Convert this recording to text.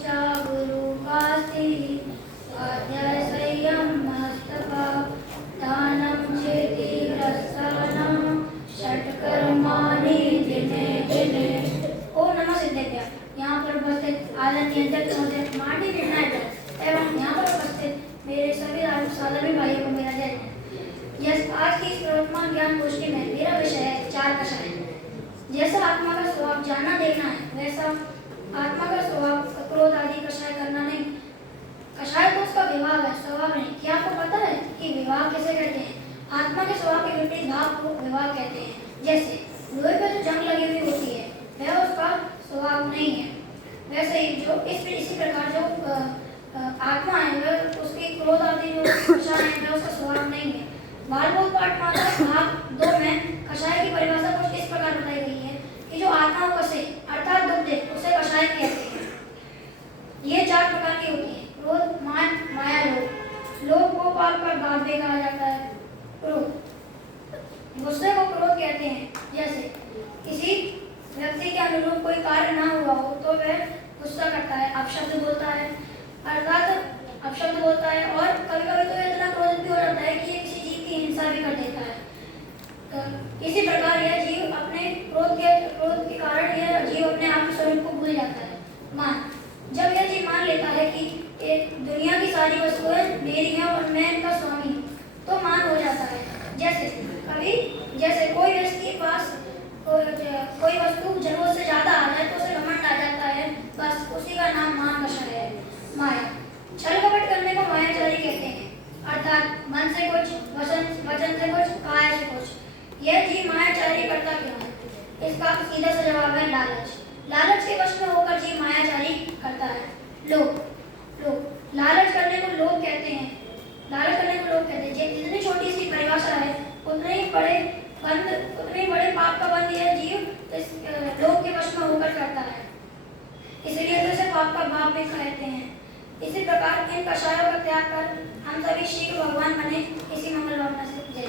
गुरु कास्ति स्वाध्याय संयम मस्तका दानम चेति रसानां षट्कर्माणि दिने दिने। ओम नमः सिद्धेभ्यः। यहाँ पर उपस्थित आदरणीय अध्यक्ष महोदय माननीय निर्णायक एवं यहाँ पर उपस्थित मेरे सभी साधवी भाइयों को मेरा जय। यस, आज की इस प्रवर्तमान ज्ञान गोष्ठी में मेरा विषय है चार कषाय। जैसा आत्मा का स्वभाव जानना देखना है, वैसा आत्मा का स्वभाव क्रोध आदि कषाय करना नहीं। कषाय तो उसका विभाग है, स्वभाव नहीं। क्या आपको पता है कि विभाग किसे कहते हैं? आत्मा के स्वभाव के विपरीत भाव को विभाग कहते हैं। जैसे लोहे पर जो जंग लगी हुई होती है वह उसका स्वभाव नहीं है, वैसे ही जो इसी प्रकार जो आत्मा है वह उसकी क्रोध आदि जो कषाय है वह उसका स्वभाव नहीं है। बालबोध पाठमाला भाग 2 में कषाय की परिभाषा कुछ इस प्रकार बताई गई है कि जो आत्मा कसे अर्थात दुख दे उसे कषाय कहते हैं। ये चार प्रकार की होती है: क्रोध, मान, माया, लोभ। लोभ को पाप पर बात भी कहा जाता है। क्रोध, गुस्से को क्रोध कहते हैं। जैसे किसी व्यक्ति के अनुरूप कोई कार्य ना हुआ हो तो वह गुस्सा करता है, अपशब्द बोलता है, अर्थात अपशब्द बोलता है, और कभी कभी तो इतना क्रोधित भी हो जाता है कि ये किसी जीव की हिंसा भी कर देता है। इसी प्रकार यह जीव अपने क्रोध के कारण यह जीव अपने आप के स्वरूप को भूल जाता है। मान, जब यह जीव मान लेता है कि दुनिया की सारी वस्तुएं मेरी हैं और मैं इनका स्वामी, तो मान हो जाता है। जैसे कोई व्यक्ति के पास कोई वस्तु जरूरत से ज्यादा आ जाए तो उसे घमंड आ जाता है, बस उसी का नाम मान कषाय है। माया, छल कपट करने को मायाचारी कहते हैं, अर्थात मन से कुछ, वचन से कुछ, काया से कुछ। यह जीव मायाचारी करता क्यों है? इसका सीधा सा जवाब है लालच। लालच के वश में होकर जीव मायाचारी करता है। लोभ, लालच करने को लोभ कहते हैं। जितनी छोटी सी परिभाषा है उतने ही बड़े पाप का बंध यह जीव इस लोभ के वश में होकर करता है, इसलिए तो इसे पाप का भाव भी कहते हैं। इसी प्रकार इन कषायों का त्याग कर हम सभी शीघ्र भगवान बने, इसी मंगल भावना से जय।